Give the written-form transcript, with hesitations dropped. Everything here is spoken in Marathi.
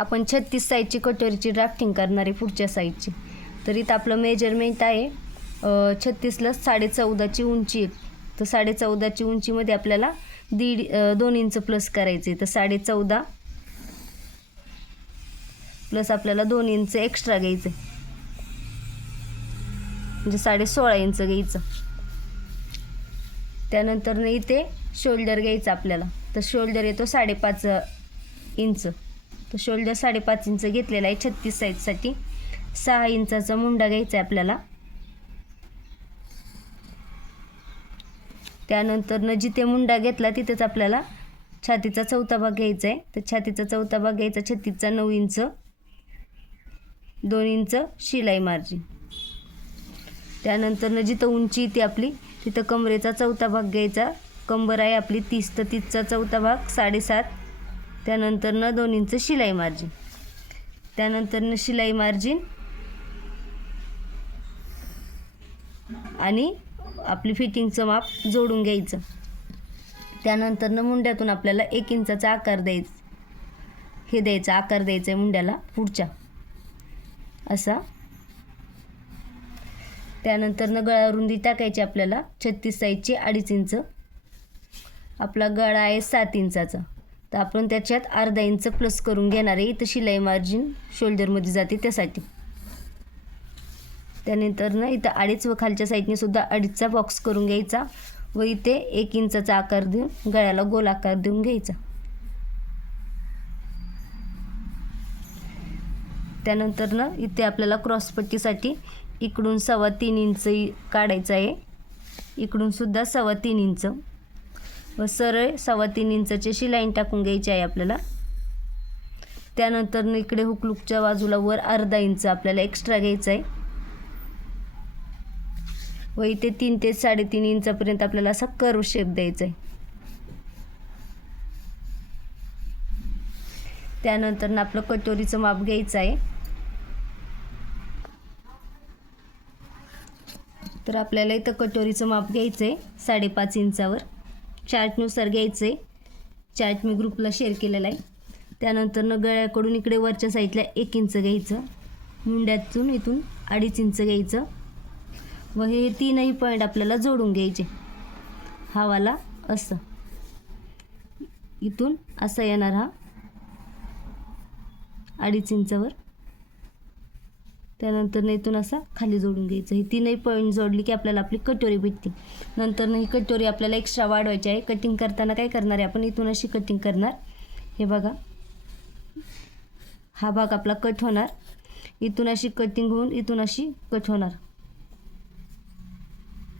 आपण 36 साईजची कटोरीची ड्राफ्टिंग करणार आहे पुढच्या साईजची. तर इथं आपलं मेजरमेंट आहे 36ला 14.5ची उंची. तर 14.5ची उंचीमध्ये आपल्याला 2 इंच प्लस करायचे. तर 14.5 प्लस आपल्याला 2 इंच एक्स्ट्रा घ्यायचं, म्हणजे 16.5 इंच घ्यायचं. त्यानंतर इथे शोल्डर घ्यायचं आपल्याला. तर शोल्डर येतो 5.5 इंच. तर शोल्डर 5.5 इंच घेतलेला आहे 36 साईजसाठी. 6 इंचाचा मुंडा घ्यायचा आहे आपल्याला. त्यानंतर जिथे मुंडा घेतला तिथेच आपल्याला छातीचा चौथा भाग घ्यायचा आहे. तर छातीचा चौथा भाग घ्यायचा 36चा 9 इंच, 2 इंच शिलाई मार्जिन. त्यानंतर जिथं उंची येते आपली तिथं कमरेचा चौथा भाग घ्यायचा. कंबर आहे आपली 30, तर 30चा चौथा भाग 7.5. त्यानंतर 2 इंच शिलाई मार्जिन. त्यानंतर शिलाई मार्जिन आणि आपली फिटिंगचं माप जोडून घ्यायचं. त्यानंतर मुंड्यातून आपल्याला 1 इंचाचा आकार द्यायचा. आकार द्यायचा आहे मुंड्याला पुढच्या असा. त्यानंतर गळा रुंदी टाकायची आपल्याला 36 साईजची 2.5 इंच. आपला गळा आहे 7 इंचाचा. तर आपण त्याच्यात अर्धा इंच प्लस करून घेणार आहे. इथं शिलाई मार्जिन शोल्डरमध्ये जाते त्यासाठी. त्यानंतर इथं 2.5 व खालच्या साईडने सुद्धा 2.5चा बॉक्स करून घ्यायचा व इथे 1 इंचाचा आकार देऊन गळ्याला गोल आकार देऊन घ्यायचा. त्यानंतर इथे आपल्याला क्रॉसपट्टीसाठी इकडून 3.25 इंच काढायचं आहे. इकडून सुद्धा 3.25 इंच व सरळ 3.25 इंचाची शिलाई टाकून घ्यायची आहे आपल्याला. त्यानंतर इकडे हुकलूकच्या बाजूला वर अर्धा इंच आपल्याला एक्स्ट्रा घ्यायचं आहे व इथे 3 ते 3.5 इंचापर्यंत आपल्याला असा कर्व शेप द्यायचा आहे. त्यानंतर आपलं कटोरीचं माप घ्यायचं आहे. तर आपल्याला इथं कटोरीचं माप घ्यायचं आहे 5.5 इंचावर. चार्टनुसार घ्यायचं आहे. चार्ट मी ग्रुपला शेअर केलेला आहे. त्यानंतर गळ्याकडून इकडे वरच्या साईडला 1 इंच घ्यायचं. मुंड्यातून इथून 2.5 इंच घ्यायचं व हे 3ही पॉईंट आपल्याला जोडून घ्यायचे. हा वाला असं इथून असा येणार हा 2.5 इंचावर. त्यानंतर इथून असा खाली जोडून घ्यायचं. ही 3ही पॉईंट जोडली की आपल्याला आपली कटोरी भेटते. नंतर ही कटोरी आपल्याला एक्स्ट्रा वाढवायची आहे. कटिंग करताना काय करणार आहे आपण, इथून अशी कटिंग करणार. हे बघा, हा भाग आपला कट होणार. इथून अशी कटिंग होऊन इथून अशी कट होणार.